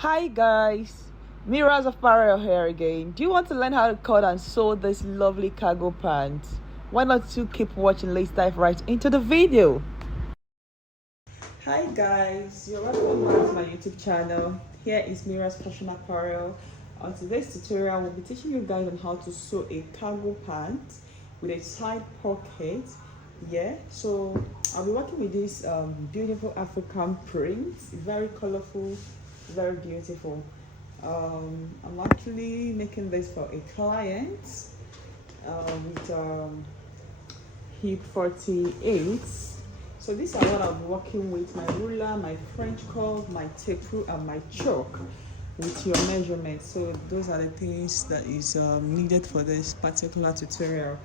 Hi guys, Miraz-Apparel here again. Do you want to learn how to cut and sew this lovely cargo pant? Why not you keep watching? Let's dive right into the video. Hi guys, you're welcome back to my YouTube channel. Here is Mira's Fashion Apparel. On today's tutorial, we'll be teaching you guys on how to sew a cargo pant with a side pocket. So I'll be working with this beautiful African print, very colorful, very beautiful. I'm actually making this for a client with hip 48. So these are what I'll be working with: my ruler, my French curve, my tape rule, and my chalk with your measurements. So those are the things that is needed for this particular tutorial.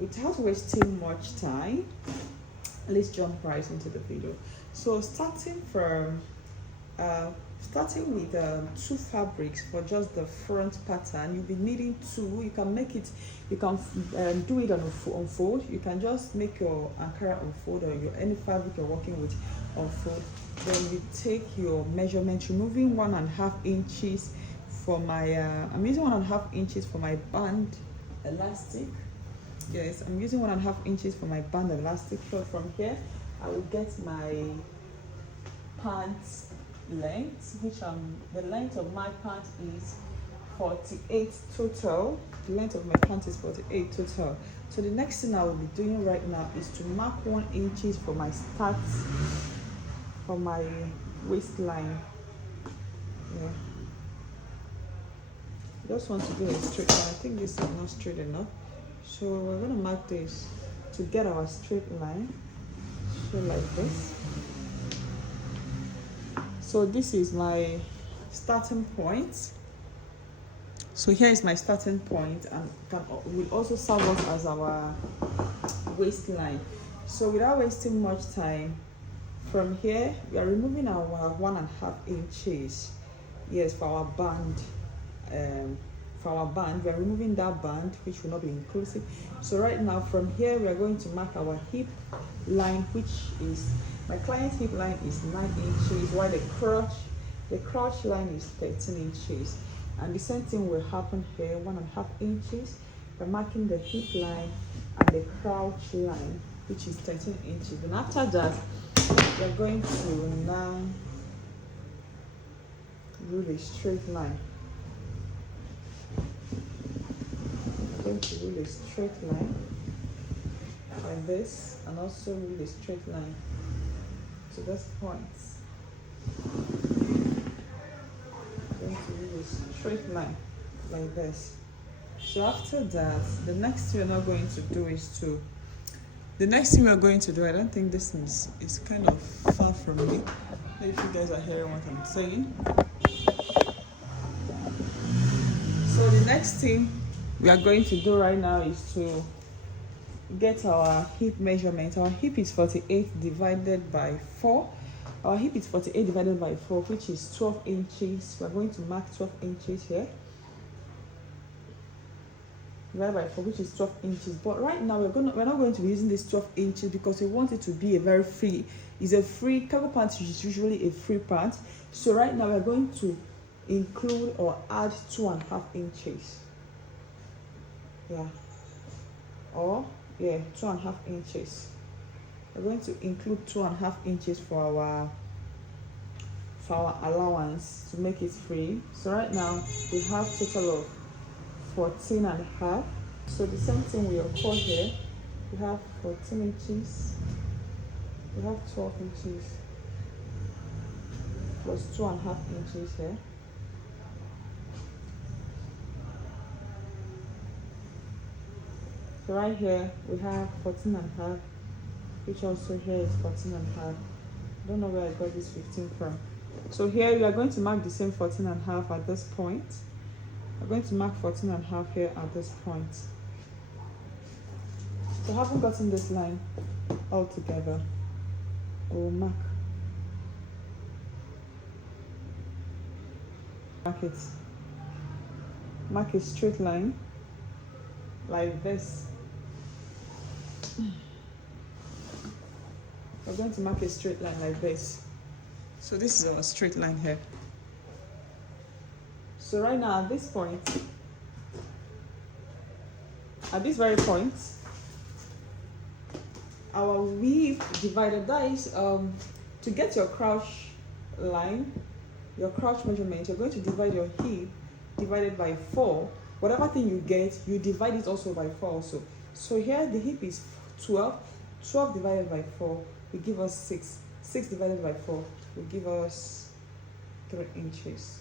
Without wasting much time, let's jump right into the video. So starting with two fabrics for just the front pattern, you'll be needing two. You can make it, you can do it on fold. You can just make your Ankara on fold, or your any fabric you're working with on fold. Then you take your measurement, removing 1.5 inches for my I'm using 1.5 inches for my band elastic. Yes, I'm using 1.5 inches for my band elastic. So from here I will get my pants length, which the length of my pant is 48 total. The length of my pant is 48 total. So the next thing I will be doing right now is to mark 1 inches for my start, for my waistline. Just want to do a straight line. I think this is not straight enough, so we're going to mark this to get our straight line. So like this. So this is my starting point. So here is my starting point, and will also serve us as our waistline. So without wasting much time, from here we are removing our 1.5 inches. Yes, for our band. We are removing that band, which will not be inclusive. So right now from here we are going to mark our hip line, which is my client's hip line is 9 inches, while the crotch line is 13 inches. And the same thing will happen here, 1.5 inches. We're marking the hip line and the crotch line, which is 13 inches. And after that, we're going to now do the straight line. I'm going to do the straight line like this, and also do the straight line to this point. I'm going to do this straight line like this. So after that, the next thing we're not going to do is I don't think this is kind of far from me. If you guys are hearing what I'm saying. So the next thing we are going to do right now is to get our hip measurement. Our hip is 48 divided by 4. Our hip is 48 divided by 4, which is 12 inches. We're going to mark 12 inches here. Divided by 4, which is 12 inches. But right now we're not going to be using this 12 inches because we want it to be a very free. It's a free cargo pant, which is usually a free pant. So right now we're going to include or add 2.5 inches. 2.5 inches. We're going to include 2.5 inches for our allowance to make it free. So right now we have total of 14.5. So the same thing will occur here. We have 14 inches. We have 12 inches plus 2.5 inches here. So right here we have 14.5, which also here is 14.5. I don't know where I got this 15 from. So here we are going to mark the same 14.5 at this point. We're going to mark 14.5 here at this point. So having gotten this line all together, we'll mark it. Mark a straight line like this. We're going to mark a straight line like this. So this is our straight line here. So right now at this very point, our weave divided, that is to get your crouch line, your crouch measurement, you're going to divide your hip divided by 4. Whatever thing you get, you divide it also by 4 also. So here the hip is 12. 12 divided by 4 will give us 6. 6 divided by 4 will give us 3 inches.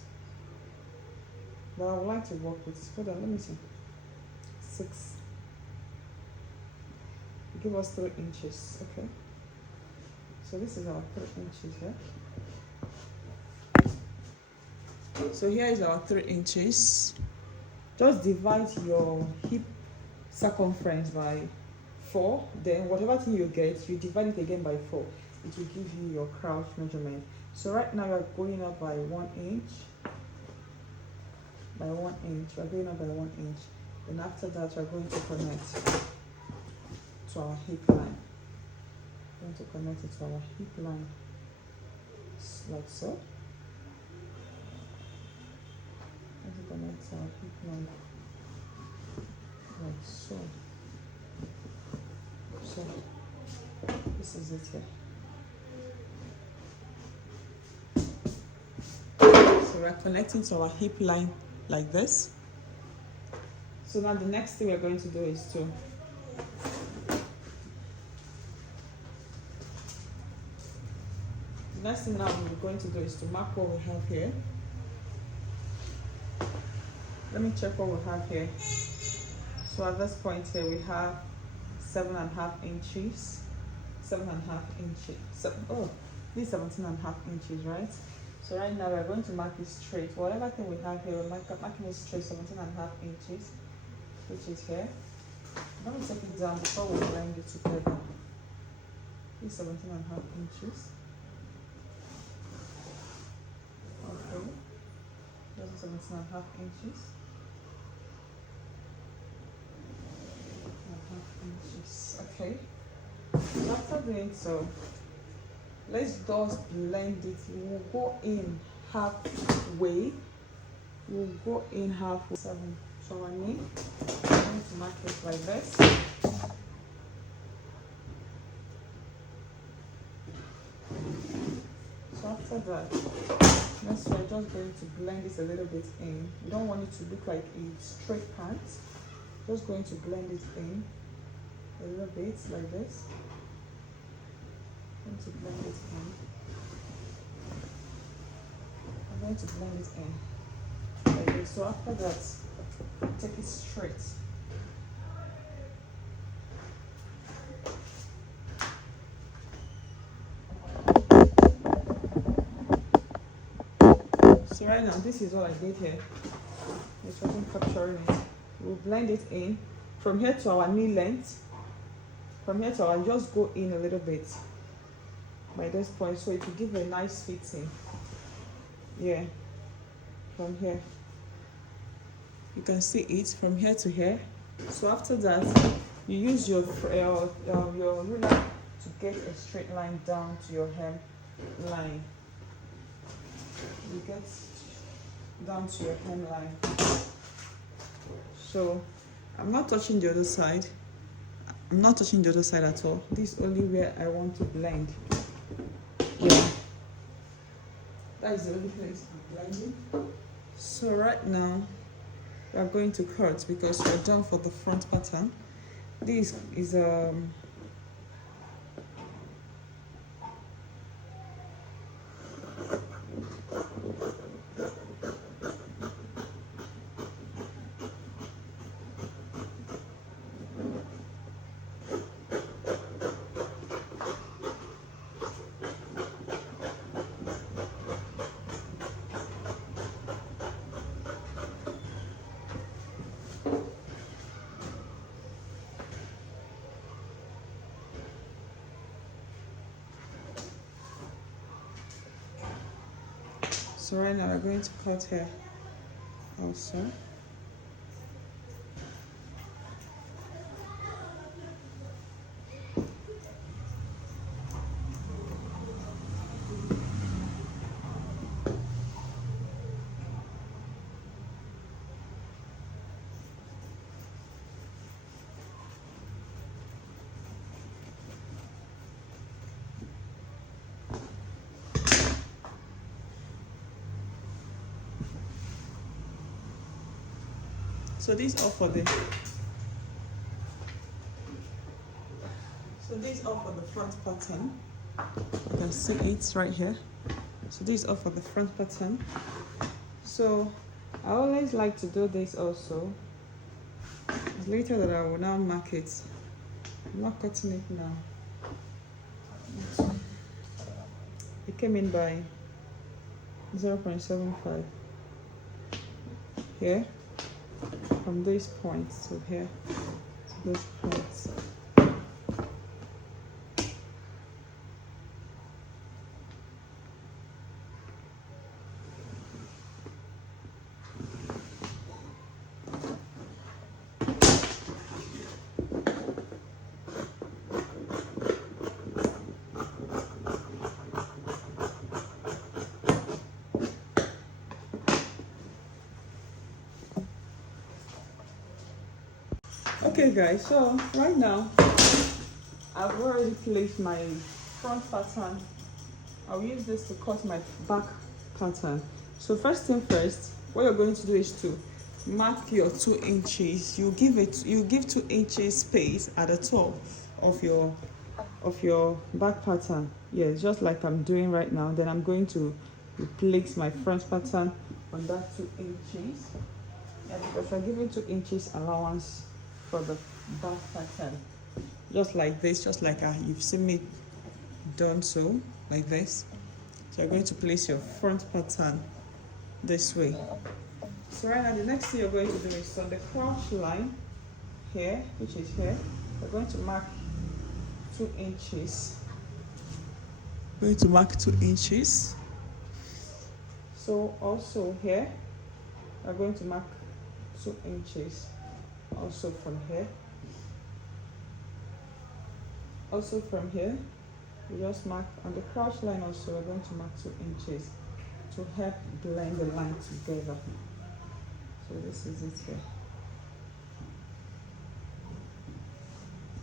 But I would like to work with, hold on, let me see. 6 will give us 3 inches. Okay. So this is our 3 inches here. So here is our 3 inches. Just divide your hip circumference by 4. Then whatever thing you get, you divide it again by 4. It will give you your crouch measurement. So right now you're going up by 1 inch. By 1 inch. We're going up by 1 inch. And after that, we're going to connect to our hip line. We're going to connect it to our hip line like so. To connect our hip line like so. So this is it here. So we're connecting to our hip line like this. So now the next thing we're going to do is to mark what we have here. Let me check what we have here. So at this point here we have 7.5 inches. 7.5 inches. This is 17.5 inches, right? So right now we're going to mark it straight. Whatever thing we have here, we're marking it straight, 17.5 inches, which is here. Let me take it down before we blend it together. This is 17.5 inches. Okay. This is 17.5 inches. Okay. So after doing so, let's just blend it. We'll go in halfway. 7. So I'm going to mark it like this. So after that, next we're just going to blend this a little bit in. You don't want it to look like a straight pant. Just going to blend it in a little bit like this. I'm going to blend it in. I'm going to blend it in like this. So after that, take it straight. So right now, this is what I did here. It's wasn't capturing it. We'll blend it in from here to our knee length. From here to our, just go in a little bit by this point, so it will give a nice fitting. Yeah, from here you can see it from here to here. So after that, you use your ruler to get a straight line down to your hem line. You get down to your hem line. So I'm not touching the other side. I'm not touching the other side at all. This is only where I want to blend. Yeah, that is the only place I'm blending. So right now we are going to cut because we're done for the front pattern. This is so right now we're going to cut here also. So these are for the front pattern. You can see it right here. So these are for the front pattern. So I always like to do this also. It's later that I will now mark it. I'm not cutting it now. It came in by 0.75 here, from this point to here to this point. Okay guys, so right now I've already placed my front pattern. I'll use this to cut my back pattern. So first thing first, what you're going to do is to mark your 2 inches. You give 2 inches space at the top of your back pattern. Yes, just like I'm doing right now. Then I'm going to place my front pattern on that 2 inches. Yeah, because I'm giving 2 inches allowance for the back pattern, just like this, just like you've seen me done, so like this. So you're going to place your front pattern this way. So right now the next thing you're going to do is on the crotch line here, which is here, we're going to mark 2 inches. We're going to mark 2 inches. So also here we're going to mark 2 inches. Also from here, we just mark on the crotch line. Also we're going to mark 2 inches to help blend the line together. So this is it here.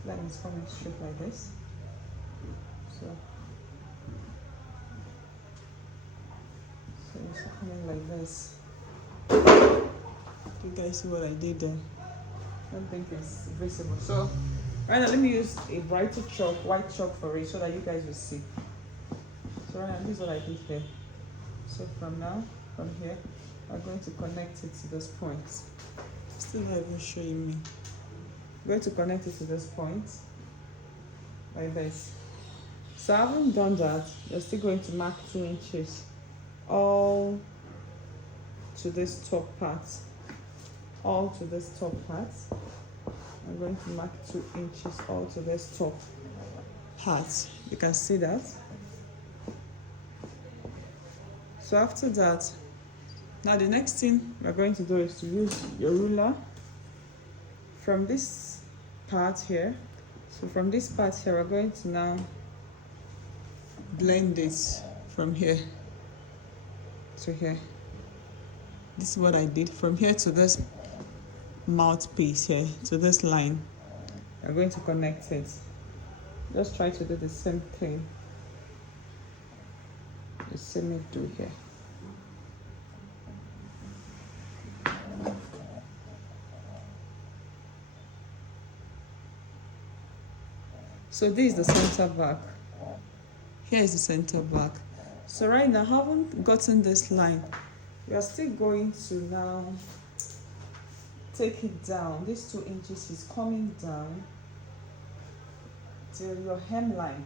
Line is coming straight like this. So it's coming like this. You guys see what I did there? I don't think it's visible. So right now let me use a brighter chalk, white chalk for it, so that you guys will see. So right now this is what I did here. So from here I'm going to connect it to this point. Still not even showing me. I'm going to connect it to this point like this. So I haven't done that. You're still going to mark 2 inches all to this top part. All to this top part. I'm going to mark 2 inches all to this top part. You can see that. So after that, now the next thing we're going to do is to use your ruler from this part here. So from this part here, we're going to now blend this from here to here. This is what I did from here to this mouthpiece here, to this line. I'm going to connect it. Just try to do the same thing. The same you do here. So this is the center back. Here is the center back. So right now I haven't gotten this line. We are still going to now take it down. This 2 inches is coming down till your hemline.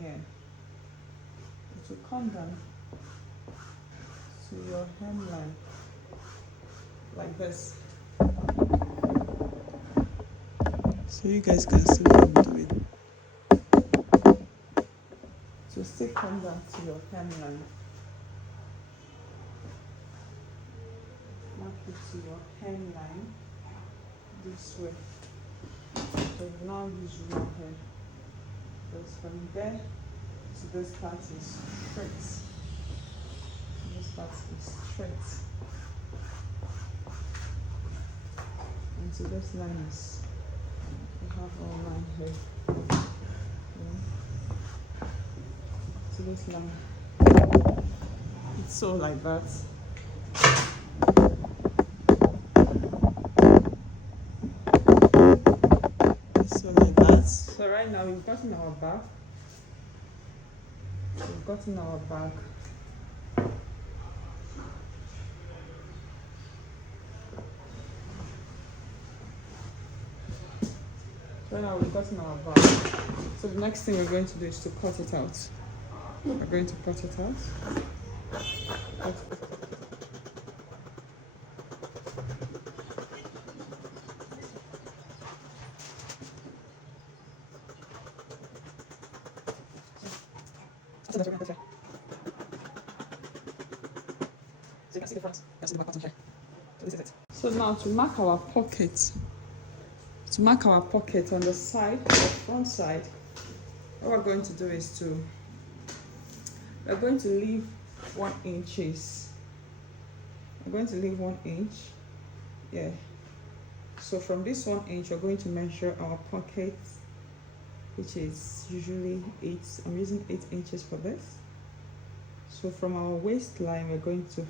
Yeah. It will come down to your hemline like this. So you guys can see what I'm doing. So still come down to your hemline. Mark it to your hemline this way. So now use your head. Because from there to this part is straight. This part is straight. And so this line is, we have our line here. Yeah. So this line, it's so like that. right now we've gotten our bag. We've gotten our bag. Right now we've gotten our bag. So the next thing we're going to do is to cut it out. We're going to cut it out. So you can see the front, you can see the back button here. So this is it. So now to mark our pocket, on the side, the front side, what we're going to do is we're going to leave 1 inches. We're going to leave 1 inch. Yeah. So from this 1 inch, we're going to measure our pocket, which is usually 8. I'm using 8 inches for this. So from our waistline, we're going to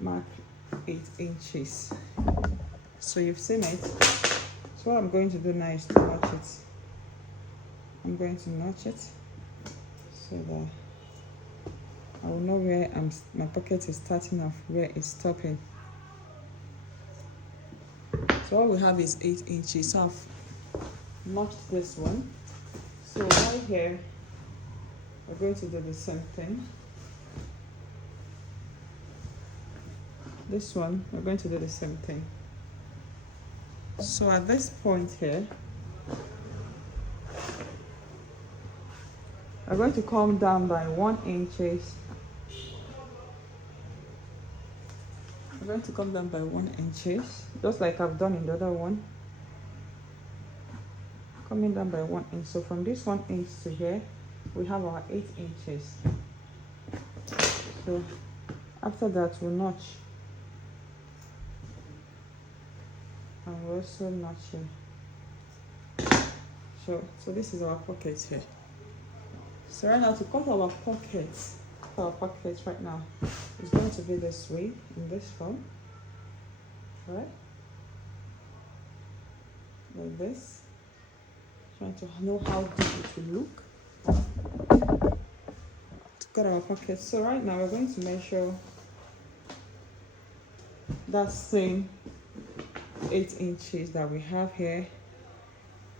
mark 8 inches. So you've seen it. So what I'm going to do now is to notch it. I'm going to notch it so that I will know where my pocket is starting off, where it's stopping. So all we have is 8 inches. So I've notched this one. So right here, we're going to do the same thing. This one, we're going to do the same thing. So at this point here, I'm going to come down by 1 inches. I'm going to come down by 1 inches, just like I've done in the other one. Coming down by 1 inch. So from this 1 inch to here, we have our 8 inches. So after that, we'll notch. And we'll also notch here. So this is our pocket here. So right now, to cut our pockets right now, it's going to be this way, in this form. Right? Like this. Trying to know how deep it will look. To cut our pockets. So right now, we're going to measure that same 8 inches that we have here.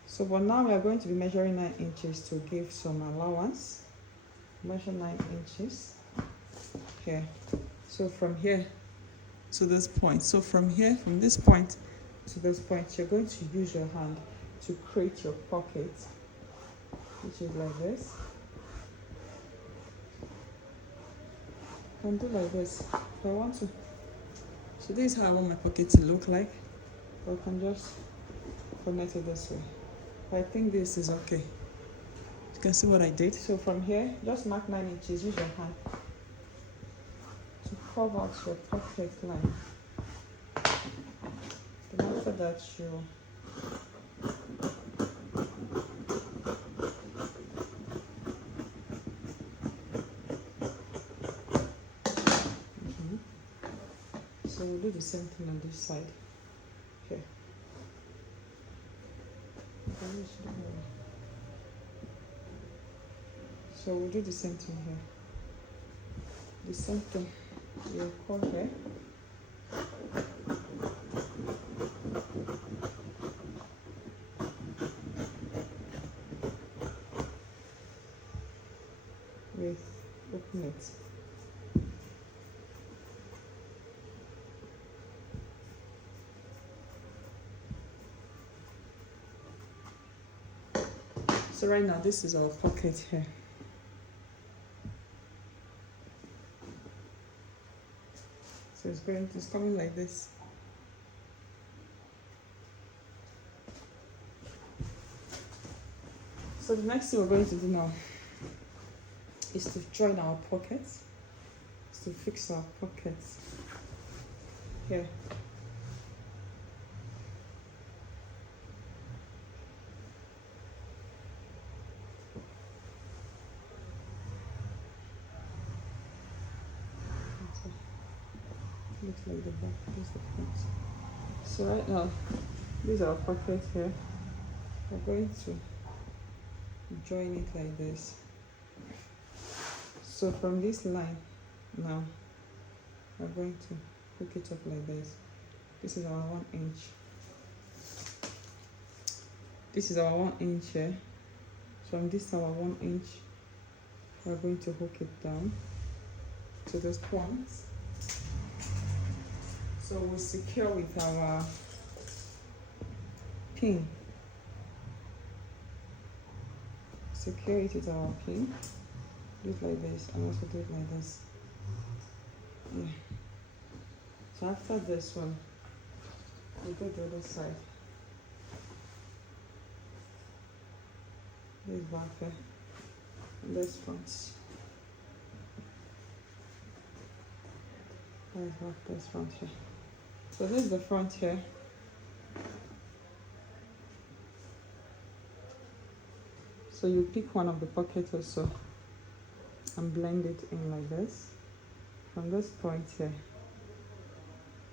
So for now, we are going to be measuring 9 inches to give some allowance. Measure 9 inches here. So from here to this point. So from this point to this point, you're going to use your hand to create your pocket, which is like this. I can do like this if I want to. So this is how I want my pocket to look like. Or I can just connect it this way. I think this is okay. You can see what I did. So from here, just mark 9 inches. Use your hand to carve out your pocket line. Then after that, so we'll do the same thing on this side. Okay. So we'll do the same thing here. The same thing. We'll cut here. With open it. So right now, this is our pocket here. So it's coming like this. So the next thing we're going to do now is to join our pockets. Is to fix our pockets here. Looks like the back, this is the front. So right now, these are our pockets here. We're going to join it like this. So from this line now, we're going to hook it up like this. This is our 1 inch. This is our 1 inch here. From this our 1 inch, we're going to hook it down to those points. So we'll secure with our pin. Secure it with our pin. Do it like this and also do it like this. Yeah. So after this one, we go the other side. This back here and this front. This back, this front here. So this is the front here. So you pick one of the pockets or so and blend it in like this. From this point here,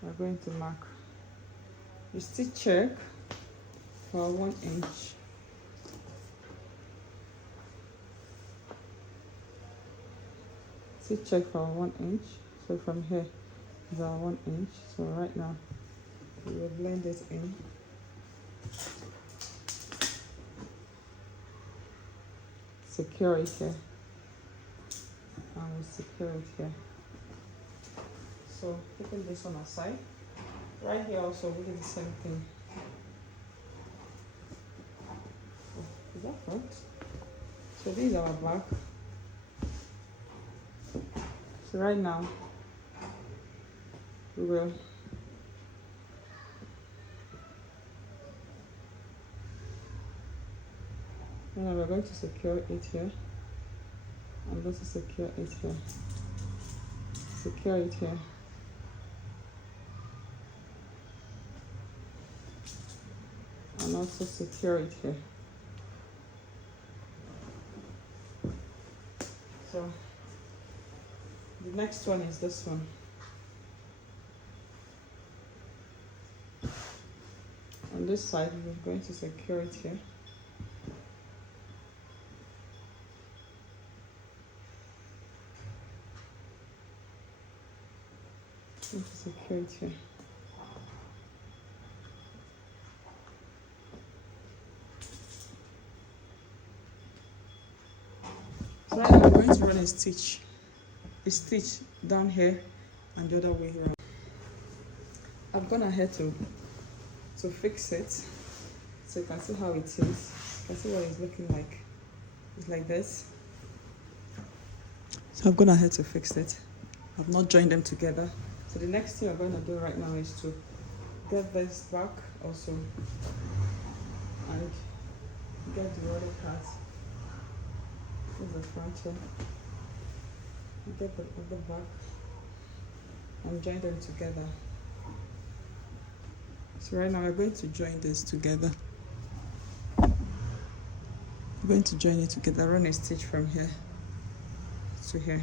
we're going to mark. You stitch check for 1 inch. Stitch check for 1 inch. So from here is our 1 inch. So right now we will blend it in. Secure it here. And we'll secure it here. So taking this one aside. Right here also we do the same thing. Is that front? So these are our back. So right now we will now we're going to secure it here. I'm going to secure it here. Secure it here. And also secure it here. So the next one is this one. On this side, we're going to secure it here. Going to secure it here. So right now we're going to run a stitch down here and the other way around. I've gone ahead to fix it so you can see how it is. You can see what it's looking like. It's like this. So I've gone ahead to fix it. I've not joined them together. So the next thing I'm going to do right now is to get this back also and get the other part. This is the front here. Get the other back and join them together. So right now we're going to join this together. We're going to join it together. Run a stitch from here to here.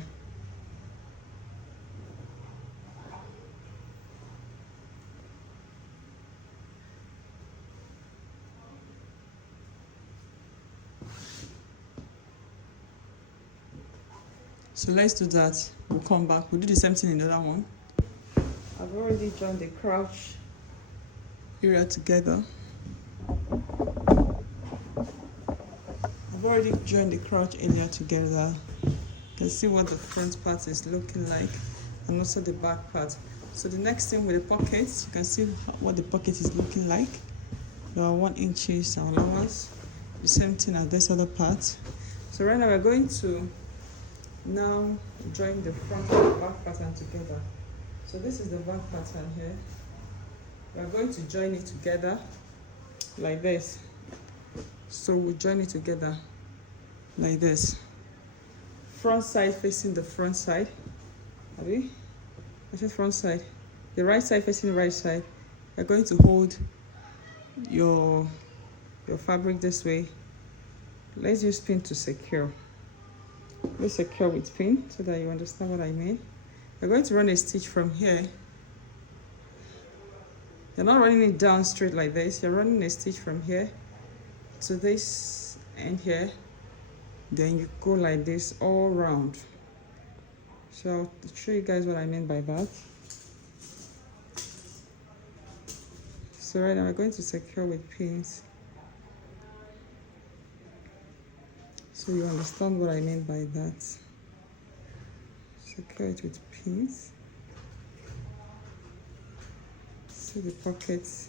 So let's do that. We'll come back. We'll do the same thing in the other one. I've already joined the crotch area together. I've already joined the crotch area together. You can see what the front part is looking like and also the back part. So the next thing with the pockets, you can see what the pocket is looking like. There are 1 inch allowance. The same thing at this other part. So right now we're going to now join the front and the back pattern together. So this is the back pattern here. We are going to join it together like this. So we'll join it together like this. Front side facing the front side. I said front side. The right side facing the right side. You're going to hold your fabric this way. Let's use pin to secure. Let's secure with pin so that you understand what I mean. You're going to run a stitch from here. You're not running it down straight like this. You're running a stitch from here to this end here Then you go like this all round. So I'll show you guys what I mean by that. So right now we're going to secure with pins. So you understand what I mean by that. Secure it with pins. See the pockets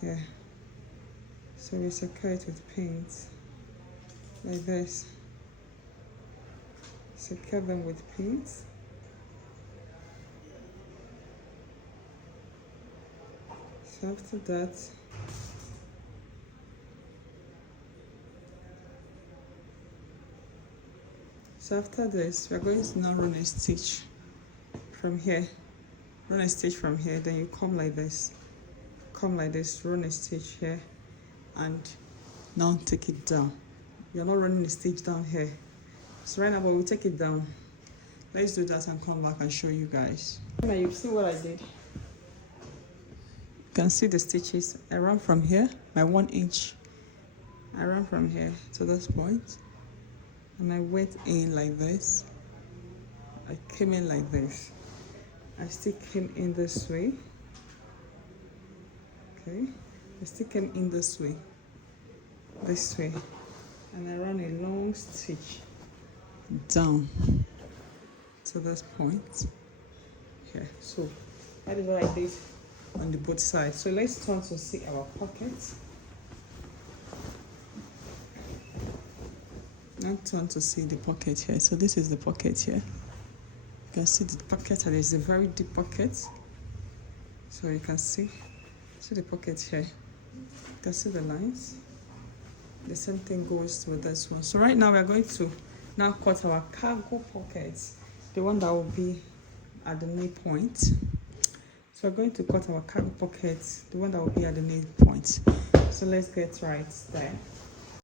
here. So we secure it with pins like this. Secure them with pins. So after that, this, we're going to now run a stitch from here. Run a stitch from here, then you come like this. Come like this, run a stitch here, and now take it down. You're not running a stitch down here. So right now, but we'll take it down. Let's do that and come back and show you guys. Now you see what I did. You can see the stitches. I ran from here, my 1 inch. I ran from here to this point, and I went in like this. I came in like this. I still came in this way. Okay, I still came in this way, and I ran a long stitch down to this point here. So that is what I did on the both sides. So let's turn to see our pockets. Now turn to see the pocket here. So this is the pocket here. You can see the pocket, and there's a very deep pocket. So you can see the pocket here. You can see the lines. The same thing goes with this one. So right now we're going to now cut our cargo pockets, the one that will be at the knee point. So we're going to cut our cargo pockets, the one that will be at the knee point. So let's get right there.